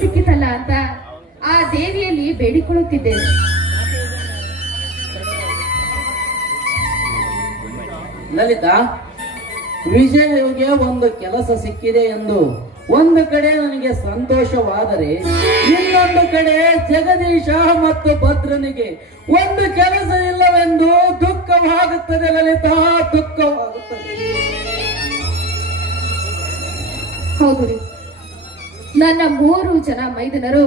ಸಿಕ್ಕಿತಲ್ಲ ಅಂತ ಆ ದೇವಿಯಲ್ಲಿ ಬೇಡಿಕೊಳ್ಳುತ್ತಿದ್ದೇನೆ. ಲಲಿತಾ, ವಿಜಯಗೆ ಒಂದು ಕೆಲಸ ಸಿಕ್ಕಿದೆ ಎಂದು ಒಂದು ಕಡೆ ನನಗೆ ಸಂತೋಷವಾದರೆ, ಇನ್ನೊಂದು ಕಡೆ ಜಗದೀಶ ಮತ್ತು ಭದ್ರನಿಗೆ ಒಂದು ಕೆಲಸ ಇಲ್ಲವೆಂದು ದುಃಖವಾಗುತ್ತದೆ. ಲಲಿತಾ, ದುಃಖವಾಗುತ್ತದೆ. ಹೌದು ರೀ, ನನ್ನ 3 ಜನ ಮೈದನರು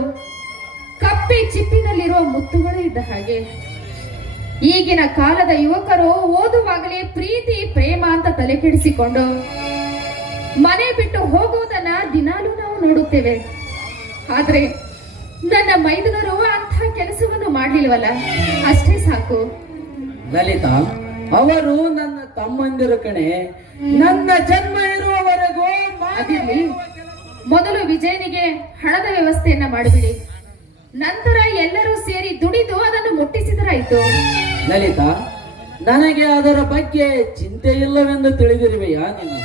ಕಪ್ಪಿ ಚಿಪ್ಪಿನಲ್ಲಿರುವ ಮುತ್ತುಗಳು ಇದ್ದ ಹಾಗೆ. ಈಗಿನ ಕಾಲದ ಯುವಕರು ಓದುವಾಗಲೇ ಪ್ರೀತಿ ಪ್ರೇಮ ಅಂತ ತಲೆ ಕೆಡಿಸಿಕೊಂಡು ಮನೆ ಬಿಟ್ಟು ಹೋಗುವುದನ್ನ ದಿನಾಲೂ ನಾವು ನೋಡುತ್ತೇವೆ. ಆದ್ರೆ ನನ್ನ ಮೈದನರು ಅಂಥ ಕೆಲಸವನ್ನು ಮಾಡ್ಲಿಲ್ವಲ್ಲ, ಅಷ್ಟೇ ಸಾಕು. ಲಲಿತಾ, ಅವರು ನನ್ನ ತಮ್ಮಂದಿರು ಕಣೆ. ನನ್ನ ಜನ್ಮ ಇರುವವರೆಗೂ ಅದಿರ್ಲಿ, ಮೊದಲು ವಿಜಯನಿಗೆ ಹಣದ ವ್ಯವಸ್ಥೆಯನ್ನ ಮಾಡಿಬಿಡಿ. ನಂತರ ಎಲ್ಲರೂ ಸೇರಿ ದುಡಿದು ಅದನ್ನು ಮುಟ್ಟಿಸಿದರಾಯ್ತು. ಲಲಿತಾ, ನನಗೆ ಅದರ ಬಗ್ಗೆ ಚಿಂತೆ ಇಲ್ಲವೆಂದು ತಿಳಿದಿರುವೆಯಾ ನೀನು?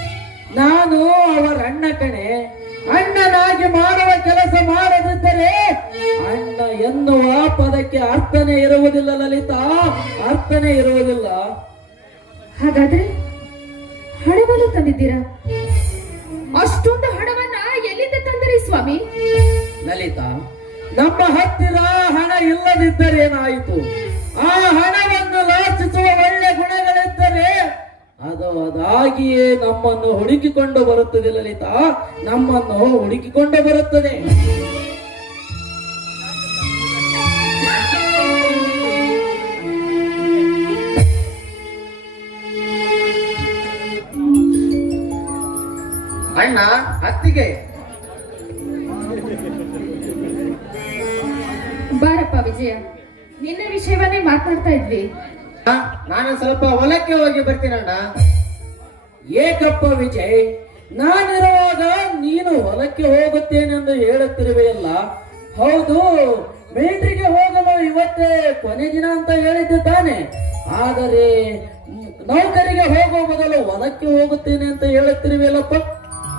ನಾನು ಅವರ ಅಣ್ಣ ಕಣೆ. ಅಣ್ಣನಾಗಿ ಮಾಡುವ ಕೆಲಸ ಮಾಡದಿದ್ದರೆ ಅಣ್ಣ ಎನ್ನುವ ಪದಕ್ಕೆ ಅರ್ಥನೇ ಇರುವುದಿಲ್ಲ. ಲಲಿತಾ, ಅರ್ಥನೇ ಇರುವುದಿಲ್ಲ. ಹಾಗಾದ್ರೆ ಹಣವನ್ನು ತಂದಿದ್ದೀರಾ? ಅಷ್ಟೊಂದು ಹಣವನ್ನ ಎಲ್ಲಿಂದ ತಂದಿರಿ ಸ್ವಾಮಿ? ಲಲಿತಾ, ನಮ್ಮ ಹತ್ತಿರ ಹಣ ಇಲ್ಲದಿದ್ದರೇನಾಯಿತು? ಆ ಹಣವನ್ನು ಲಾಚಿಸುವ ಒಳ್ಳೆ ಗುಣಗಳಿದ್ದರೆ ಅದು ಅದಾಗಿಯೇ ನಮ್ಮನ್ನು ಹುಡುಕಿಕೊಂಡು ಬರುತ್ತದೆ. ಲಲಿತಾ, ನಮ್ಮನ್ನು ಹುಡುಕಿಕೊಂಡು ಬರುತ್ತದೆ. ಅಣ್ಣ, ಅತ್ತಿಗೆ. ಬಾರಪ್ಪ ವಿಜಯ, ನಿನ್ನ ವಿಷಯವನ್ನೇ ಮಾತನಾಡ್ತಾ ಇದ್ವಿ. ನಾನು ಸ್ವಲ್ಪ ಹೊಲಕ್ಕೆ ಹೋಗಿ ಬರ್ತೀನಣ್ಣ. ಏಕಪ್ಪ ವಿಜಯ್, ನಾನಿರುವಾಗ ನೀನು ಹೊಲಕ್ಕೆ ಹೋಗುತ್ತೇನೆಂದು ಹೇಳುತ್ತಿರುವೆಯಲ್ಲ? ಹೌದು, ಮಿಲಿಟರಿಗೆ ಹೋಗಲು ಇವತ್ತೇ ಕೊನೆ ದಿನ ಅಂತ ಹೇಳಿದ್ದೆ ತಾನೆ. ಆದರೆ ನೌಕರಿಗೆ ಹೋಗುವ ಮೊದಲು ಹೊಲಕ್ಕೆ ಹೋಗುತ್ತೇನೆ ಅಂತ ಹೇಳುತ್ತಿರುವೆಯಲ್ಲಪ್ಪ?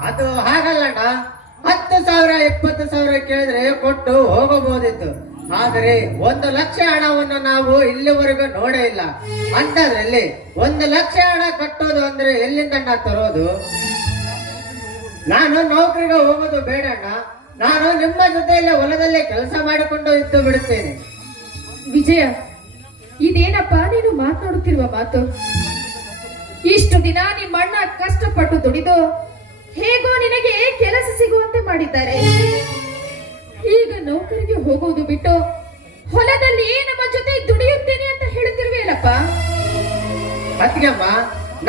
ಅದು ಹಾಗಲ್ಲಣ್ಣ. 10,000 20,000 ಕೇಳಿದ್ರೆ ಕೊಟ್ಟು ಹೋಗಬಹುದಿತ್ತು. ಆದರೆ 1 ಲಕ್ಷ ಹಣವನ್ನು ನಾವು ಇಲ್ಲಿವರೆಗೂ ನೋಡೇ ಇಲ್ಲ. ಅಂತದ್ರಲ್ಲಿ 1 ಲಕ್ಷ ಹಣ ಕಟ್ಟೋದು ಅಂದ್ರೆ ಎಲ್ಲಿಂದಣ್ಣ ತರೋದು? ನಾನು ನೌಕರಿಗೆ ಹೋಗೋದು ಬೇಡಣ್ಣ. ನಾನು ನಿಮ್ಮ ಜೊತೆಯಲ್ಲೇ ಹೊಲದಲ್ಲೇ ಕೆಲಸ ಮಾಡಿಕೊಂಡು ಇದ್ದು ಬಿಡುತ್ತೇನೆ. ವಿಜಯ, ಇದೇನಪ್ಪ ನೀನು ಮಾತನಾಡುತ್ತಿರುವ ಮಾತು? ಇಷ್ಟು ದಿನ ನಿಮ್ಮ ಅಣ್ಣ ಕಷ್ಟಪಟ್ಟು ದುಡಿದು ಹೇಗೋ ನಿನಗೆ ಕೆಲಸ ಸಿಗುವಂತೆ ಮಾಡಿದ್ದಾರೆ. ಈಗ ನೌಕರಿಗೆ ಹೋಗೋದು ಬಿಟ್ಟು ಹೊಲದಲ್ಲಿ ನಮ್ಮ ಜೊತೆ ದುಡಿಯುತ್ತೇನೆ ಅಂತ ಹೇಳುತ್ತಿರುವೆಯಲ್ಲಪ್ಪ? ಅತ್ತಿಗೆಮ್ಮ,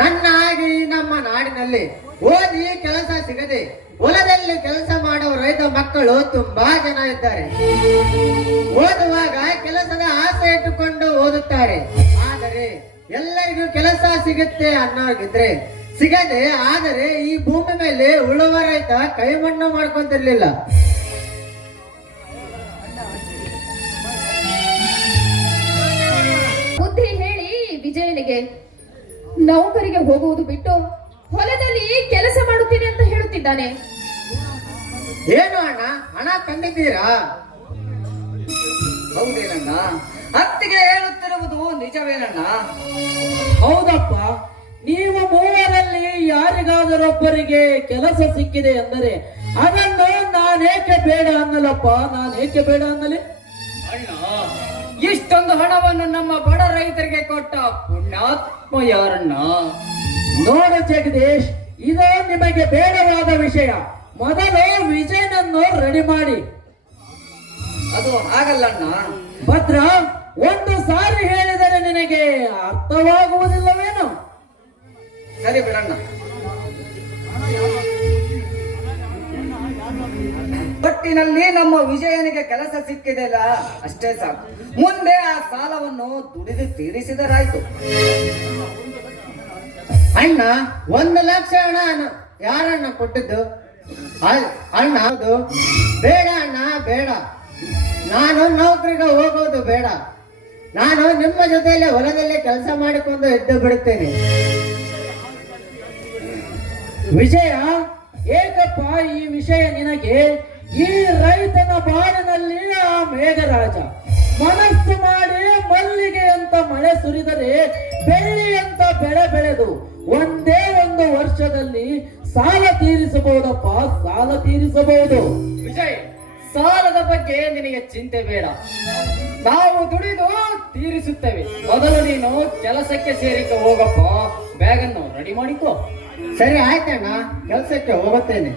ನನ್ನ ಹಾಗೆ ಈ ನಮ್ಮ ನಾಡಿನಲ್ಲಿ ಓದಿ ಕೆಲಸ ಸಿಗದೆ ಹೊಲದಲ್ಲಿ ಕೆಲಸ ಮಾಡುವ ರೈತ ಮಕ್ಕಳು ತುಂಬಾ ಜನ ಇದ್ದಾರೆ. ಓದುವಾಗ ಕೆಲಸದ ಆಸೆ ಇಟ್ಟುಕೊಂಡು ಓದುತ್ತಾರೆ. ಆದರೆ ಎಲ್ಲರಿಗೂ ಕೆಲಸ ಸಿಗುತ್ತೆ ಅನ್ನೋಗಿದ್ರೆ ಸಿಗದೆ, ಆದರೆ ಈ ಭೂಮಿ ಮೇಲೆ ಉಳುವ ರೈತ ಕೈ ಮಣ್ಣು ಮಾಡ್ಕೊಂತಿರ್ಲಿಲ್ಲ. ಬುದ್ಧಿ ಹೇಳಿ ವಿಜಯನಿಗೆ. ನೌಕರಿಗೆ ಹೋಗುವುದು ಬಿಟ್ಟು ಹೊಲದಲ್ಲಿ ಕೆಲಸ ಮಾಡುತ್ತೇನೆ ಅಂತ ಹೇಳುತ್ತಿದ್ದಾನೆ. ಏನು ಅಣ್ಣ, ಹಣ ತಂದಿದ್ದೀರಾ? ಹೌದೇನಣ್ಣ, ಅತ್ತಿಗೆ ಹೇಳುತ್ತಿರುವುದು ನಿಜವೇನಣ್ಣ? ಹೌದಪ್ಪ, ನೀವು ಮೂವರಲ್ಲಿ ಯಾರಿಗಾದರೊಬ್ಬರಿಗೆ ಕೆಲಸ ಸಿಕ್ಕಿದೆ ಎಂದರೆ ಅದನ್ನು ನಾನೇಕೆ ಬೇಡ ಅನ್ನಲಪ್ಪ? ನಾನೇಕೆ ಬೇಡ ಅನ್ನಲಿ? ಅಣ್ಣ, ಇಷ್ಟೊಂದು ಹಣವನ್ನು ನಮ್ಮ ಬಡ ರೈತರಿಗೆ ಕೊಟ್ಟ ಪುಣ್ಯಾತ್ಮ ಯಾರಣ್ಣ? ನೋಡು ಜಗದೀಶ್, ಇದು ನಿಮಗೆ ಬೇಡವಾದ ವಿಷಯ. ಮೊದಲು ವಿಜಯನನ್ನು ರೆಡಿ ಮಾಡಿ. ಅದು ಹಾಗಲ್ಲಣ್ಣ. ಭದ್ರ, ಒಂದು ಸಾರಿ ಹೇಳಿದರೆ ನಿನಗೆ ಅರ್ಥವಾಗುವುದಿಲ್ಲವೇನು? ಸರಿ ಬಿಡಣ್ಣ. ಒಟ್ಟಿನಲ್ಲಿ ನಮ್ಮ ವಿಜಯನಿಗೆ ಕೆಲಸ ಸಿಕ್ಕಿದೆಲ್ಲ, ಅಷ್ಟೇ ಸಾಕು. ಮುಂದೆ ಆ ಸಾಲವನ್ನು ದುಡಿದು ತೀರಿಸಿದರಾಯ್ತು. ಅಣ್ಣ, 1 ಲಕ್ಷ ಹಣ ಯಾರಣ್ಣ ಕೊಟ್ಟಿದ್ದು? ಅಣ್ಣ, ಹೌದು. ಬೇಡ ಅಣ್ಣ, ಬೇಡ. ನಾನು ನೌಕರಿಗೆ ಹೋಗೋದು ಬೇಡ. ನಾನು ನಿಮ್ಮ ಜೊತೆಯಲ್ಲೇ ಹೊಲದಲ್ಲೇ ಕೆಲಸ ಮಾಡಿಕೊಂಡು ಎದ್ದು ಬಿಡುತ್ತೇನೆ. ವಿಜಯ, ಏಕಪ್ಪ ಈ ವಿಷಯ ನಿನಗೆ ಈ ರೈತನ ಬಾಳಿನಲ್ಲಿ ಆ ಮೇಘರಾಜ ಮನಸ್ಸು ಮಾಡಿ ಮಲ್ಲಿಗೆ ಅಂತ ಮಳೆ ಸುರಿದರೆ ಬೆಳ್ಳಿ ಅಂತ ಬೆಳೆ ಬೆಳೆದು ಒಂದೇ ಒಂದು ವರ್ಷದಲ್ಲಿ ಸಾಲ ತೀರಿಸಬಹುದಪ್ಪ, ಸಾಲ ತೀರಿಸಬಹುದು. ವಿಜಯ್, ಸಾಲದ ಬಗ್ಗೆ ನಿನಗೆ ಚಿಂತೆ ಬೇಡ. ನಾವು ದುಡಿದು ತೀರಿಸುತ್ತೇವೆ. ಮೊದಲು ನೀನು ಕೆಲಸಕ್ಕೆ ಸೇರಿಕೆ ಹೋಗಪ್ಪ. ಬ್ಯಾಗನ್ನು ರೆಡಿ ಮಾಡಿಕೋ. ಸರಿ ಆಯ್ತಣ್ಣ, ಕೆಲಸಕ್ಕೆ ಹೋಗುತ್ತೇನೆ.